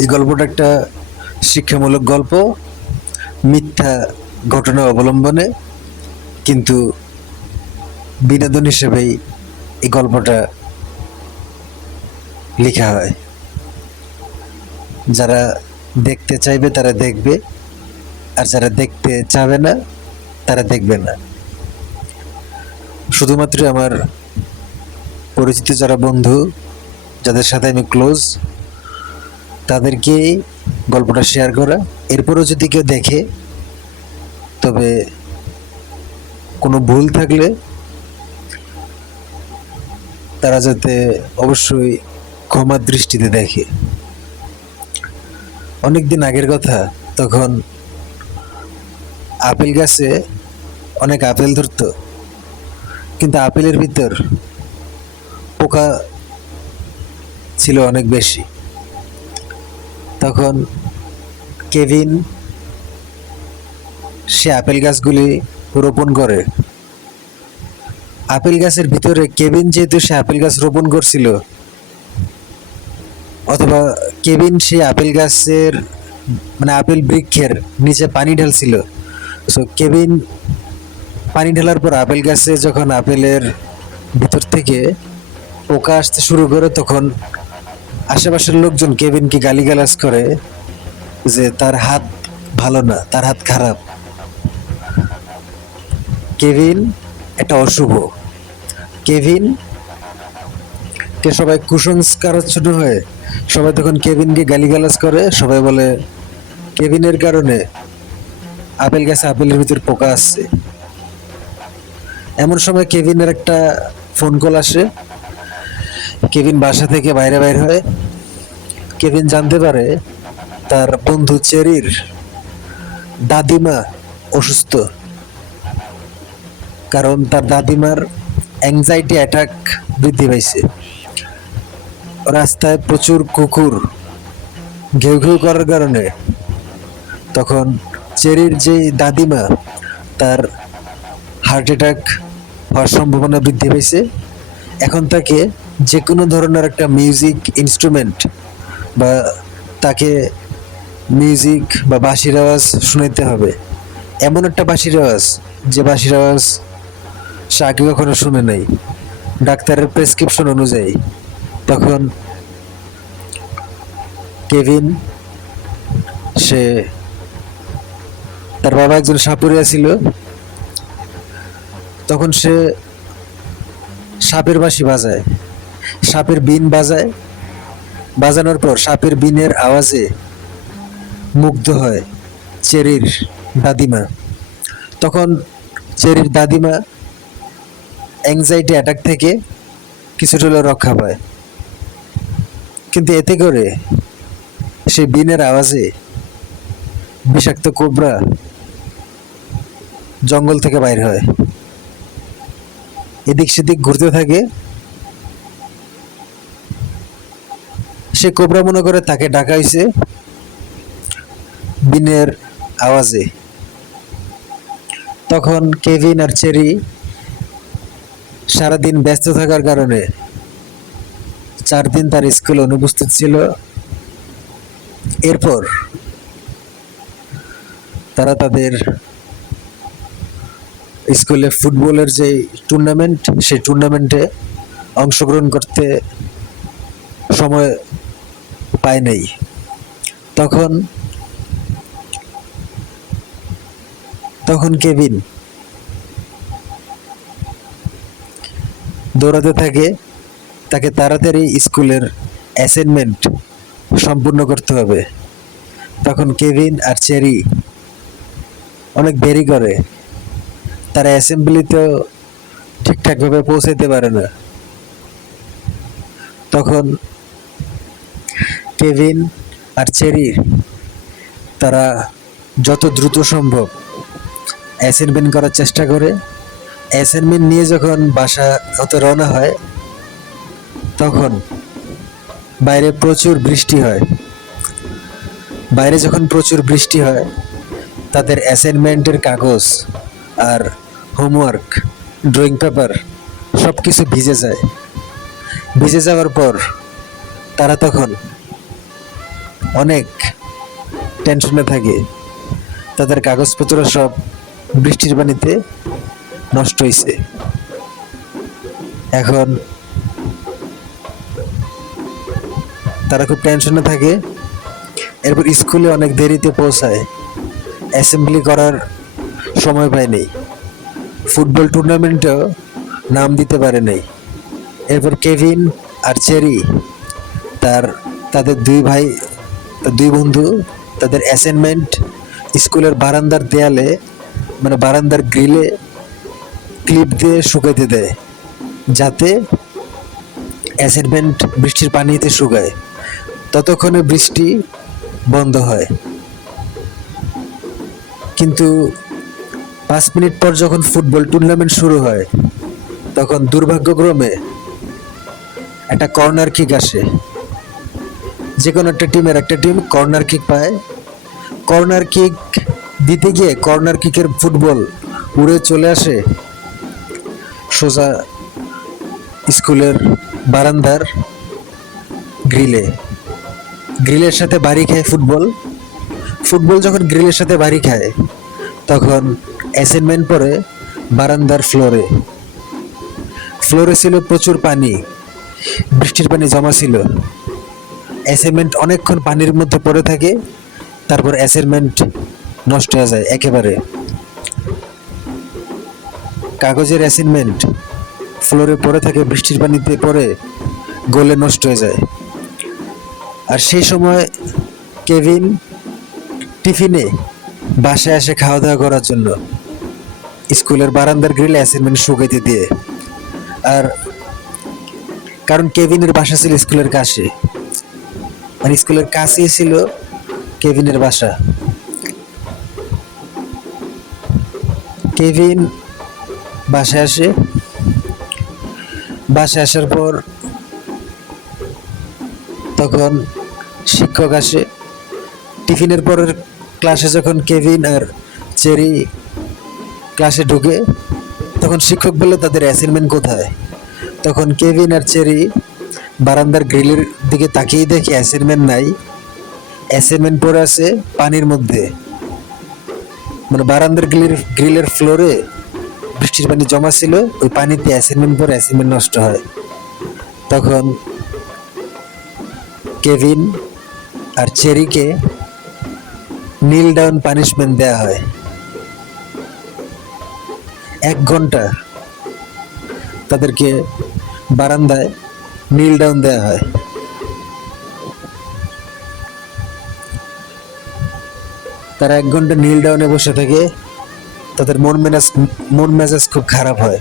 এই গল্পটা একটা শিক্ষামূলক গল্প, মিথ্যা ঘটনা অবলম্বনে, কিন্তু বিনোদন হিসেবেই এই গল্পটা লেখা হয়। যারা দেখতে চাইবে তারা দেখবে, আর যারা দেখতে চাবে না তারা দেখবে না। শুধুমাত্র আমার পরিচিত যারা বন্ধু, যাদের সাথে আমি ক্লোজ, তাদেরকে গল্পটা শেয়ার করা। এরপরও যদি কেউ দেখে, তবে কোনো ভুল থাকলে তারা যাতে অবশ্যই ক্ষমার দৃষ্টিতে দেখে। অনেকদিন আগের কথা, তখন আপেল গাছে অনেক আপেল ধরতো, কিন্তু আপেলের ভিতর পোকা ছিল অনেক বেশি। তখন কেভিন সে আপেল গাছগুলি রোপণ করে। আপেল গাছের ভিতরে কেভিন যেহেতু সে আপেল গাছ রোপণ করছিল, অথবা কেভিন সে আপেল গাছের মানে আপেল বৃক্ষের নিচে পানি ঢালছিল। সো কেভিন পানি ঢালার পর আপেল গাছে যখন আপেলের ভিতর থেকে পোকা আসতে শুরু করে, তখন আশেপাশের লোকজন কেভিনকে গালিগালাজ করে যে তার হাত ভালো না, তার হাত খারাপ, কেভিন এটা অশুভ। কেভিন কে সবাই কুসংস্কারাচ্ছন্ন হয়ে সবাই তখন কেভিনকে গালিগালাজ করে। সবাই বলে কেভিনের কারণে আপেল গাছে আপেলের ভিতর পোকা আসছে। এমন সময় কেভিনের একটা ফোন কল আসে। কেভিন বাসা থেকে বাইরে বাইর হয়। কেভিন জানতে পারে তার বন্ধু চেরির দাদিমা অসুস্থ, কারণ তার দাদিমার অ্যাংজাইটি অ্যাটাক বৃদ্ধি পাইছে। রাস্তায় প্রচুর কুকুর ঘেউ ঘেউ করার কারণে তখন চেরির যে দাদিমা, তার হার্ট অ্যাটাক হওয়ার সম্ভাবনা বৃদ্ধি পাইছে। এখন তাকে যে কোনো ধরনের একটা মিউজিক ইনস্ট্রুমেন্ট বা তাকে মিউজিক বা বাঁশির আওয়াজ শুনাইতে হবে। এমন একটা বাঁশির আওয়াজ, যে বাঁশির আওয়াজ সে আগে কখনো শুনে নাই, ডাক্তারের প্রেসক্রিপশন অনুযায়ী। তখন কেভিন সে তার বাবা একজন সাপুরিয়া ছিল, তখন সে সাপের বাঁশি বাজায়, সাপের বিন বাজায়। বাজানোর পর সাপের বিনের আওয়াজে মুগ্ধ হয় চেরির দাদিমা। তখন চেরির দাদিমা অ্যাংজাইটি অ্যাটাক থেকে কিছুটা হলেও রক্ষা পায়, কিন্তু এতে করে সেই বিনের আওয়াজে বিষাক্ত কোবরা জঙ্গল থেকে বাইর হয়, এদিক সেদিক ঘুরতে থাকে। সে কোবরা মনে করে তাকে ডাকা হয়েছে বিনের আওয়াজে। তখন কেভিন আর চেরি সারাদিন ব্যস্ত থাকার কারণে 4 দিন তার স্কুলে অনুপস্থিত ছিল। এরপর তারা তাদের স্কুলে ফুটবলের যে টুর্নামেন্ট, সেই টুর্নামেন্টে অংশগ্রহণ করতে সময় পায় নাই। তখন তখন কেভিন দৌড়াতে থাকে, তাকে তাড়াতাড়ি স্কুলের অ্যাসাইনমেন্ট সম্পূর্ণ করতে হবে। তখন কেভিন আর চেরি অনেক দেরি করে, তারা অ্যাসেম্বলিতেও ঠিকঠাকভাবে পৌঁছাতে পারে না। তখন কেভিন আর চেরি তারা যত দ্রুত সম্ভব অ্যাসাইনমেন্ট করার চেষ্টা করে। অ্যাসাইনমেন্ট নিয়ে যখন বাসা হতে রওনা হয়, তখন বাইরে প্রচুর বৃষ্টি হয়। বাইরে যখন প্রচুর বৃষ্টি হয়, তাদের অ্যাসাইনমেন্টের কাগজ আর হোমওয়ার্ক, ড্রয়িং পেপার সব কিছু ভিজে যায়। ভিজে যাওয়ার পর তারা তখন অনেক টেনশনে থাকে, তাদের কাগজপত্র সব বৃষ্টির পানিতে নষ্ট হয়েছে। এখন তারা খুব টেনশনে থাকে। এরপর স্কুলে অনেক দেরিতে পৌঁছায়, অ্যাসেম্বলি করার সময় পায়নি, ফুটবল টুর্নামেন্টেও নাম দিতে পারে নাই। এরপর কেভিন আর চেরি তাদের দুই বন্ধু তাদের অ্যাসাইনমেন্ট স্কুলের বারান্দার দেয়ালে, মানে বারান্দার গ্রিলে ক্লিপ দিয়ে শুকাইতে দেয়, যাতে অ্যাসাইনমেন্ট বৃষ্টির পানিতে শুকায়। ততক্ষণে বৃষ্টি বন্ধ হয়। কিন্তু 5 মিনিট পর যখন ফুটবল টুর্নামেন্ট শুরু হয়, তখন দুর্ভাগ্যক্রমে একটা কর্নার কিক আসে। যে কোনো একটা টিম কর্নার কিক পায়। কর্নার কিক দিতে গিয়ে কর্নার কিকের ফুটবল উড়ে চলে আসে সোজা স্কুলের বারান্দার গ্রিলের সাথে বাড়ি খায় ফুটবল যখন গ্রিলের সাথে বাড়ি খায়, তখন অ্যাসাইনমেন্ট পরে বারান্দার ফ্লোরে ছিল প্রচুর পানি, বৃষ্টির পানি জমা ছিল। অ্যাসাইনমেন্ট অনেকক্ষণ পানির মধ্যে পড়ে থাকে, তারপর অ্যাসাইনমেন্ট নষ্ট হয়ে যায় একেবারে। কাগজের অ্যাসাইনমেন্ট ফ্লোরে পড়ে থাকে, বৃষ্টির পানিতে পড়ে গলে নষ্ট হয়ে যায়। আর সেই সময় কেভিন টিফিনে বাসায় আসে খাওয়া দাওয়া করার জন্য, স্কুলের বারান্দার গ্রিলে অ্যাসাইনমেন্ট শুকাইতে দিয়ে। আর কারণ কেভিনের বাসা ছিল স্কুলের কাছে, মানে স্কুলের কাছেই ছিল কেভিনের বাসা। কেভিন বাসায় আসার পর তখন শিক্ষক আসে। টিফিনের পরের ক্লাসে যখন কেভিন আর চেরি ক্লাসে ঢুকে, তখন শিক্ষক বলে তাদের অ্যাসাইনমেন্ট কোথায়। তখন কেভিন আর চেরি বারান্দার গ্রিলের দিকে তাকিয়ে দেখে অ্যাসাইনমেন্ট নাই, অ্যাসাইনমেন্ট পড়ে আছে পানির মধ্যে, মানে বারান্দার গ্রিলের ফ্লোরে বৃষ্টির পানি জমা ছিল, ওই পানিতে অ্যাসাইনমেন্ট পরে অ্যাসাইনমেন্ট নষ্ট হয়। তখন কেভিন আর চেরিকে নীল ডাউন পানিশমেন্ট দেয়া হয়। 1 ঘন্টা তাদেরকে বারান্দায় নীল ডাউন দেয়া হয়। তারা 1 ঘন্টা নীল ডাউনে বসে থাকে, তাদের মন মেজাজ খুব খারাপ হয়।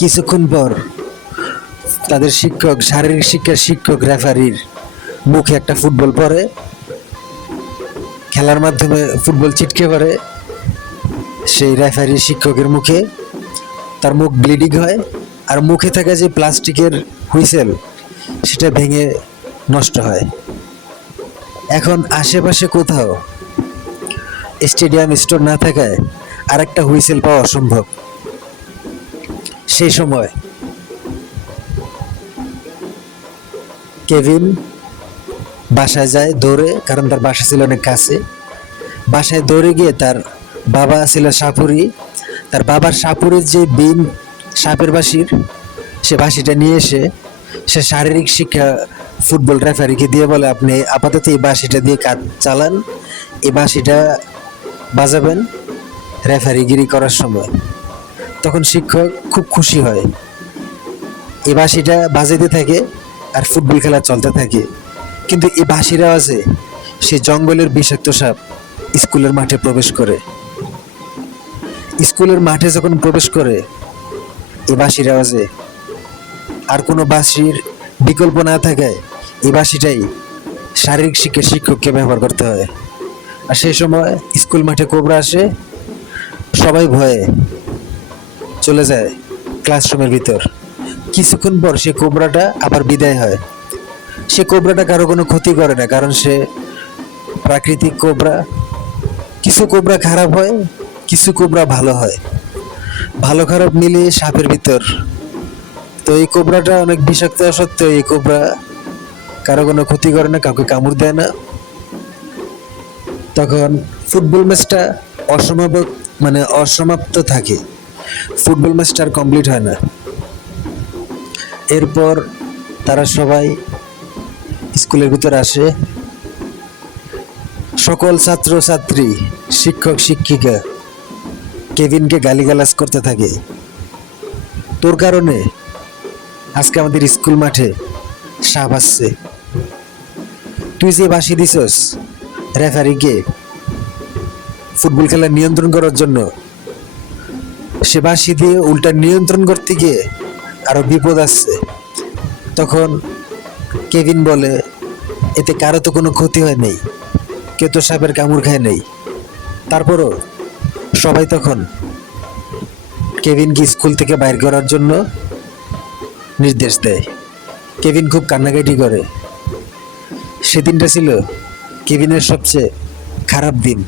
কিছুক্ষণ পর তাদের শারীরিক শিক্ষার শিক্ষক রেফারির মুখে একটা ফুটবল পড়ে, খেলার মাধ্যমে ফুটবল ছিটকে পড়ে সেই রেফারি শিক্ষকের মুখে। তার মুখ ব্লিডিং হয়, আর মুখে থাকা যে প্লাস্টিকের হুইসেল সেটা ভেঙে নষ্ট হয়। এখন আশেপাশে কোথাও স্টেডিয়াম স্টোর না থাকায় আরেকটা হুইসেল পাওয়া অসম্ভব। সেই সময় কেভিন বাসায় যায় দৌড়ে, কারণ তার বাসা ছিল অনেক কাছে। বাসায় দৌড়ে গিয়ে তার বাবা ছিল সাপুরি, তার বাবার সাপুরের যে বিন সাপের বাঁশির, সে বাঁশিটা নিয়ে এসে সে শারীরিক শিক্ষা ফুটবল রেফারিকে দিয়ে বলে, আপনি আপাতত এই বাঁশিটা দিয়ে কাজ চালান, এই বাঁশিটা বাজাবেন রেফারিগিরি করার সময়। তখন শিক্ষক খুব খুশি হয়, এই বাঁশিটা বাজাতে থাকে আর ফুটবল খেলা চলতে থাকে। কিন্তু এই বাঁশির আওয়াজে সে জঙ্গলের বিষাক্ত সাপ স্কুলের মাঠে প্রবেশ করে। স্কুলের মাঠে যখন প্রবেশ করে এই বাঁশির আওয়াজে, আর কোনো বাঁশির বিকল্প না থাকায় এই বাঁশিটাই শারীরিক শিক্ষার শিক্ষককে ব্যবহার করতে হয়। আর সেই সময় স্কুল মাঠে কোবরা আসে, সবাই ভয়ে চলে যায় ক্লাসরুমের ভিতর। কিছুক্ষণ পর সে কোবরাটা আবার বিদায় হয়। সে কোবরাটা কারো কোনো ক্ষতি করে না, কারণ সে প্রাকৃতিক কোবরা। কিছু কোবরা খারাপ হয়, কিছু কোবরা ভালো হয়, ভালো খারাপ মিলিয়ে সাপের ভিতর। তো এই কোবরাটা অনেক বিষাক্ত সত্ত্বেও এই কোবরা কারো কোনো ক্ষতি করে না, কাউকে কামড় দেয় না। তখন ফুটবল ম্যাচটা অসমাপ্ত থাকে, ফুটবল ম্যাচটা আর কমপ্লিট হয় না। এরপর তারা সবাই স্কুলের ভিতর আসে। সকল ছাত্র ছাত্রী, শিক্ষক শিক্ষিকা কেভিনকে গালিগালাজ করতে থাকে। তোর কারণে আজকে আমাদের স্কুল মাঠে সাপ আসছে, তুই যে বাঁশি দিছস রেফারিকে ফুটবল খেলা নিয়ন্ত্রণ করার জন্য, সে বাঁশি দিয়ে উল্টা নিয়ন্ত্রণ করতে গিয়ে আরো বিপদ আসছে। তখন কেভিন বলে, এতে কারো তো কোনো ক্ষতি হয় নাই, কেউ তো সাপের কামড় খায় নাই। তারপরও সবাই তখন কেভিনকে স্কুল থেকে বাইর করার জন্য নির্দেশ দেয়। কেভিন খুব কান্নাকাটি করে। সেদিনটা ছিল কেভিনের সবচেয়ে খারাপ দিন।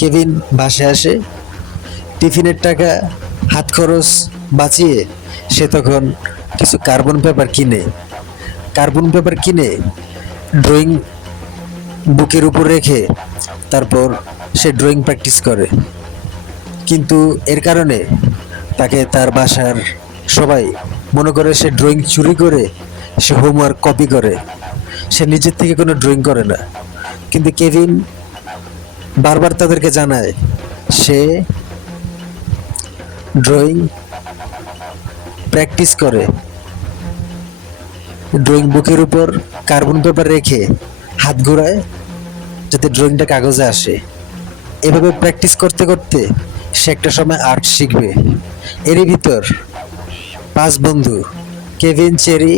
কেভিন বাসায় আসে, টিফিনের টাকা হাত খরচ বাঁচিয়ে সে তখন কিছু কার্বন পেপার কিনে ড্রয়িং বুকের উপর রেখে তারপর সে ড্রয়িং প্র্যাকটিস করে। কিন্তু এর কারণে তাকে তার বাসার সবাই মনে করে সে ড্রয়িং চুরি করে, সে হোমওয়ার্ক কপি করে, সে নিজের থেকে কোনো ড্রয়িং করে না। কিন্তু কেভিন বারবার তাদেরকে জানায় সে ড্রয়িং প্র্যাকটিস করে, ড্রয়িং বুকের উপর কার্বন পেপার রেখে হাত ঘোরায় যাতে ড্রয়িংটা কাগজে আসে। এভাবে প্র্যাকটিস করতে করতে সে একটা সময় আর্ট শিখবে। এরই ভিতর 5 বন্ধু কেভিন, চেরি,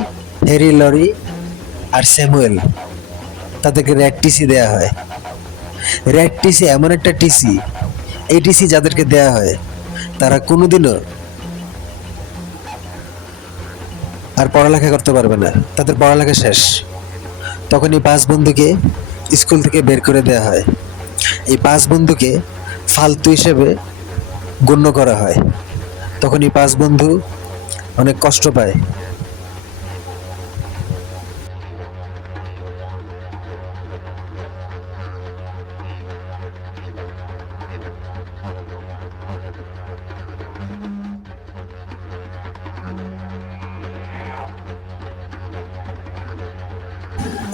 হ্যারি, লরি আর স্যামুয়েল, তাদেরকে র্যাড টিসি দেওয়া হয়। র্যাড টিসি এমন একটা টিসি, এই টিসি যাদেরকে দেওয়া হয় তারা কোনোদিনও আর পড়ালেখা করতে পারবে না, তাদের পড়ালেখা শেষ। তখন এই 5 বন্ধুকে স্কুল থেকে বের করে দেওয়া হয়। এই 5 বন্ধুকে ফালতু হিসেবে গণ্য করা হয়। তখন এই 5 বন্ধু অনেক কষ্ট পায়।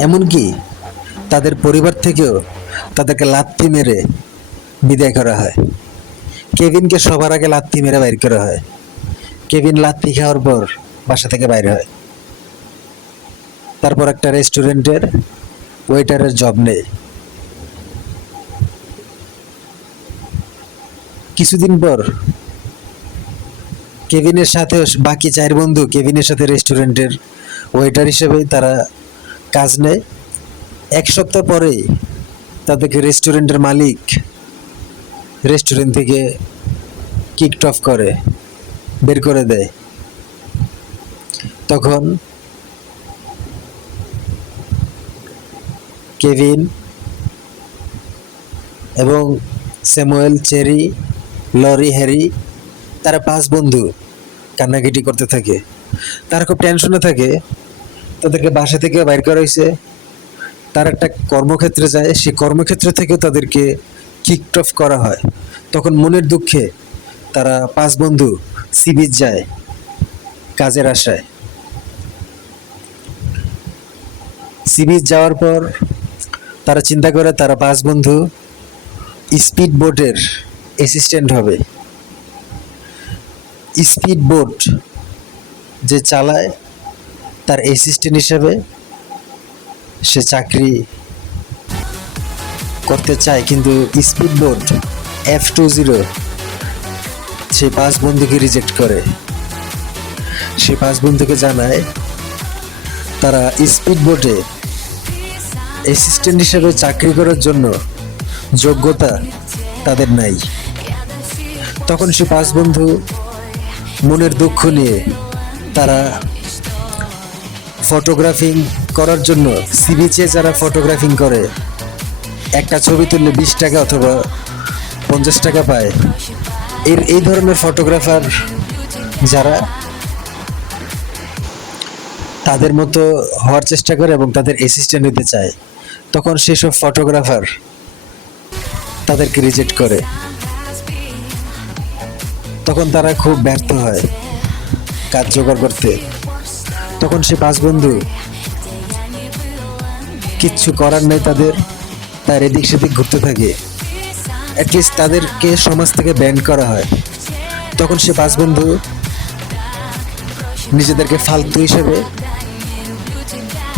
এমনকি তাদের পরিবার থেকেও তাদেরকে লাথি মেরে বিদায় করা হয়। কেভিনকে সবার আগে লাথি মেরে বাইর করা হয়। কেভিন লাথি খাওয়ার পর বাসা থেকে বাইরে হয়। তারপর একটা রেস্টুরেন্টের ওয়েটারের জব নেয়। কিছুদিন পর কেভিনের সাথে বাকি 4 বন্ধু কেভিনের সাথে রেস্টুরেন্টের ওয়েটার হিসেবে তারা কাজ নেয়। 1 সপ্তাহ পরেই তাদেরকে রেস্টুরেন্টের মালিক রেস্টুরেন্ট থেকে কিকড অফ করে, বের করে দেয়। তখন কেভিন এবং স্যামুয়েল, চেরি, লরি, হ্যারি তারা 5 বন্ধু কান্নাকাটি করতে থাকে। তারা খুব টেনশনে থাকে, তাদেরকে বাসা থেকে বাইর করা হয়েছে, তার একটা কর্মক্ষেত্রে যায়, সেই কর্মক্ষেত্র থেকে তাদেরকে কিকড অফ করা হয়। তখন মনের দুঃখে তারা 5 বন্ধু সি বিচ যায় কাজের আশায়। সি বিচ যাওয়ার পর তারা চিন্তা করে তারা 5 বন্ধু স্পিড বোটের অ্যাসিস্ট্যান্ট হবে। স্পিড বোট যে চালায় তার অ্যাসিস্ট্যান্ট হিসেবে সে চাকরি করতে চায়, কিন্তু স্পিড বোট F20 সে 5 বন্ধুকে রিজেক্ট করে। সে 5 বন্ধুকে জানায় তারা স্পিড বোটে অ্যাসিস্ট্যান্ট হিসেবে চাকরি করার জন্য যোগ্যতা তাদের নাই। তখন সে 5 বন্ধু মনের দুঃখ নিয়ে তারা ফটোগ্রাফিং করার জন্য সি বিচে যারা ফটোগ্রাফিং করে একটা ছবি তুললে 20 টাকা অথবা 50 টাকা পায়। এই ধরনের ফটোগ্রাফার যারা তাদের মতো হওয়ার চেষ্টা করে এবং তাদের অ্যাসিস্ট্যান্ট হতে চায়, তখন সেসব ফটোগ্রাফার তাদেরকে রিজেক্ট করে। তখন তারা খুব ব্যর্থ হয় কাজ জোগাড় করতে। তখন সে 5 বন্ধু কিচ্ছু করার নেই তাদের, তার এদিক সেদিক ঘুরতে থাকে। অ্যাটলিস্ট তাদেরকে সমাজ থেকে ব্যান করা হয়। তখন সে 5 বন্ধু নিজেদেরকে ফালতু হিসেবে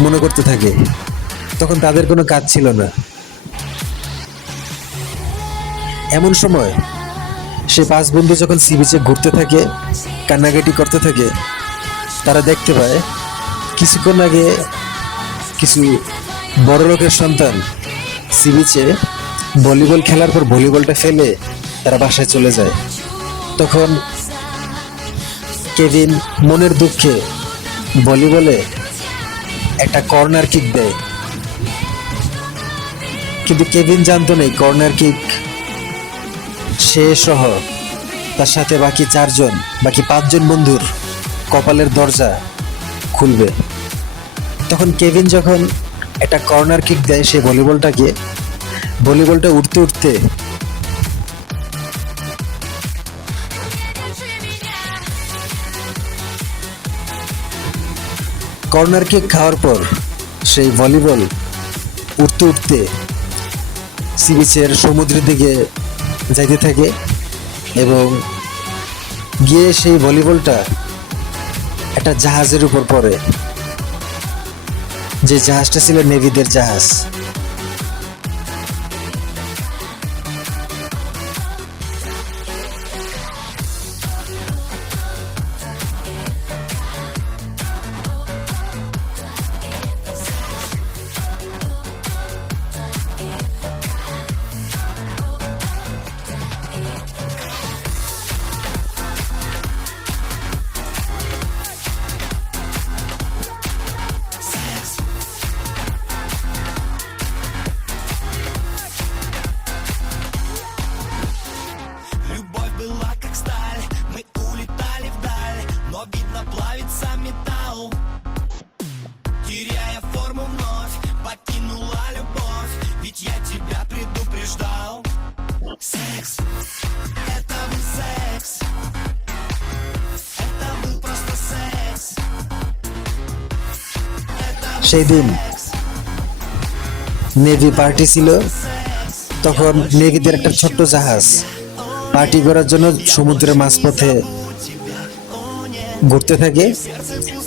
মনে করতে থাকে। তখন তাদের কোনো কাজ ছিল না। এমন সময় সে 5 বন্ধু যখন সি বিচে ঘুরতে থাকে, কান্নাকাটি করতে থাকে, তারা দেখতে পায় কিছুক্ষণ আগে কিছু বড় লোকের সন্তান সি বিচে ভলিবল খেলার পর ভলিবলটা ফেলে তারা বাসায় চলে যায়। তখন কেভিন মনের দুঃখে ভলিবলে একটা কর্নার কিক দেয়, কিন্তু কেভিন জানতো না কর্নার কিক সে সহ তার সাথে বাকি 5 জন বন্ধুর কপালের দরজা খুলবে। তখন কেভিন যখন একটা কর্নার কিক দেয় সে ভলিবলটা উঠতে উঠতে কর্নার কিক খাওয়ার পর সেই ভলিবল উঠতে উঠতে সি বিচের সমুদ্রের দিকে যাইতে থাকে এবং গিয়ে সেই ভলিবলটা একটা জাহাজের উপর পড়ে, যে জাহাজটা ছিল নেভিদের জাহাজ। Любовь была как сталь, мы улетали вдаль, но видно плавится металл. Теряя форму вновь, покинула любовь, ведь я тебя предупреждал. Секс, это был секс, это был просто секс. সেই দিন নেভি পার্টি ছিল। তখন নেভিদের একটা ছোট্ট জাহাজ পার্টি করার জন্য সমুদ্রের মাঝপথে ঘুরতে থাকে।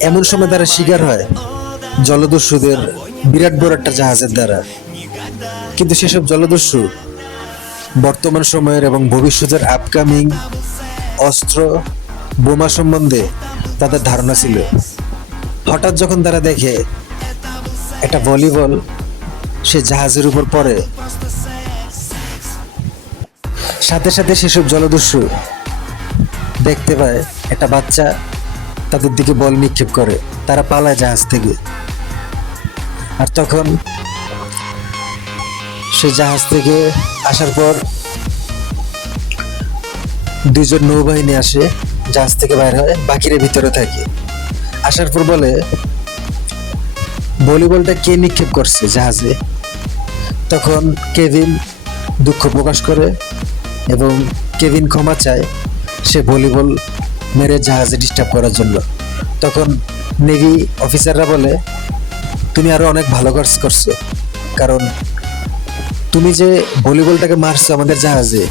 এমন সময় তারা শিকার হয় জলদস্যুদের বিরাট বড় একটা জাহাজের দ্বারা। কিন্তু সেসব জলদস্যু বর্তমান সময়ের এবং ভবিষ্যতের আপকামিং অস্ত্র বোমা সম্বন্ধে তাদের ধারণা ছিল। হঠাৎ যখন তারা দেখে একটা ভলিবল সে জাহাজের উপর পড়ে, সাথে সাথে সেসব জলদস্যু দেখতে পায় একটা বাচ্চা তাদের দিকে বল নিক্ষেপ করে, তারা পালায় জাহাজ থেকে। আর তখন সে জাহাজ থেকে আসার পর দুইজন নৌবাহিনী আসে, জাহাজ থেকে বাইর হয়, বাকিরা ভিতরে থাকে। আসার পর বলে ভলিবলটা কে নিক্ষেপ করছে জাহাজে। তখন কেভিন দুঃখ প্রকাশ করে এবং কেভিন ক্ষমা চায় সে ভলিবল মেরে জাহাজে ডিস্টার্ব করার জন্য। তখন নেভি অফিসাররা বলে তুমি আরো অনেক ভালো কাজ করছো, কারণ তুমি যে ভলিবলটাকে মারছো আমাদের জাহাজে,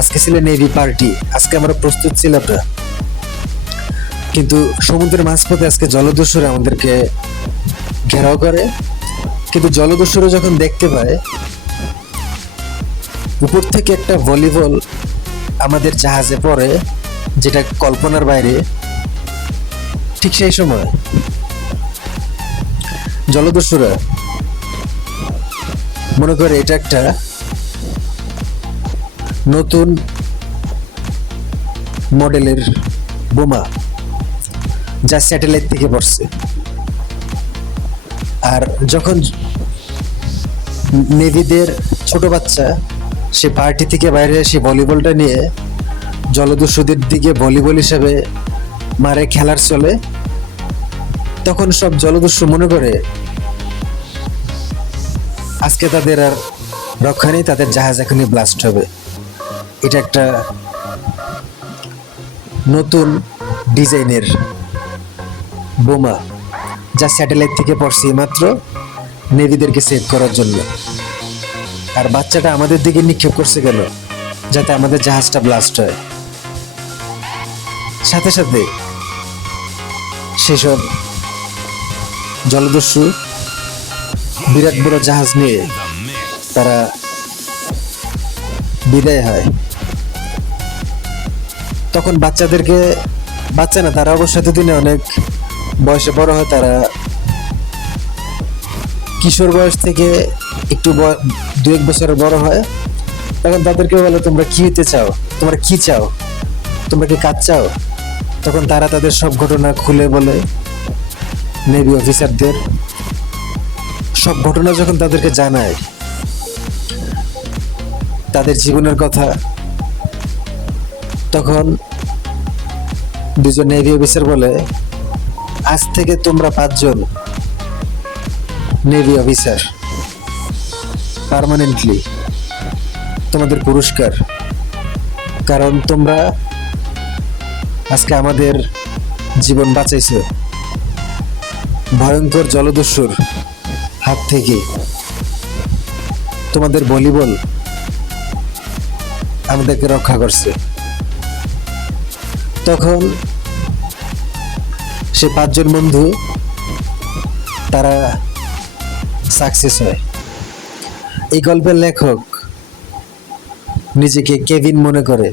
আজকে ছিল নেভি পার্টি, আজকে আমরা প্রস্তুত ছিলাম না, কিন্তু সমুদ্রের মাঝপথে আজকে জলদস্যুরা আমাদেরকে ঘেরাও করে। কিন্তু জলদস্যুরা যখন দেখতে পায় উপর থেকে একটা ভলিবল আমাদের জাহাজে পড়ে, যেটা কল্পনার বাইরে, ঠিক সেই সময় জলদস্যুরা মনে করে এটা একটা নতুন মডেলের বোমা যা স্যাটেলাইট থেকে পড়ছে। আর যখন নেভিদের ছোট বাচ্চা সে পার্টি থেকে বাইরে এসে ভলিবলটা নিয়ে জলদস্যুদের দিকে ভলিবল হিসেবে মারে খেলার চলে, তখন সব জলদস্যু মনে করে আজকে তাদের আর রক্ষা নেই, তাদের জাহাজ এখনই ব্লাস্ট হবে। এটা একটা নতুন ডিজাইনের বোমা যা স্যাটেলাইট থেকে পড়ছে মাত্র নেভিদেরকে সেভ করার জন্য। আর বাচ্চাটা আমাদের দিকে নিক্ষেপ করছে কেন? যাতে আমাদের জাহাজটা ব্লাস্ট হয়। সাথে সাথে সেসব জলদস্যু বিরাট বড় জাহাজ নিয়ে তারা বিদায় হয়। তখন বাচ্চাদেরকে, বাচ্চা না, তারা অবশ্য এতদিনে অনেক বয়সে বড় হয়, তারা কিশোর বয়স থেকে একটু 2-1 বছরের বড় হয়। তখন তাদেরকে বলে তোমরা কি হতে চাও, তোমরা কি চাও, তোমরা কি কাজ চাও? তখন তারা তাদের সব ঘটনা খুলে বলে নেভি অফিসারদের। সব ঘটনা যখন তাদেরকে জানায় তাদের জীবনের কথা, তখন দুজন নেভি অফিসার বলে আজ থেকে তোমরা 5 জন নেভি অফিসার পার্মানেন্টলি, তোমাদের পুরস্কার, কারণ তোমরা আজকে আমাদের জীবন বাঁচাইছো ভয়ঙ্কর জলদস্যুর হাত থেকে। তোমাদের ভলিবল আমাদেরকে রক্ষা করছে। তখন সে 5 জন বন্ধু তারা সাকসেস হয়। এই গল্পের লেখক নিজেকে কেভিন মনে করে।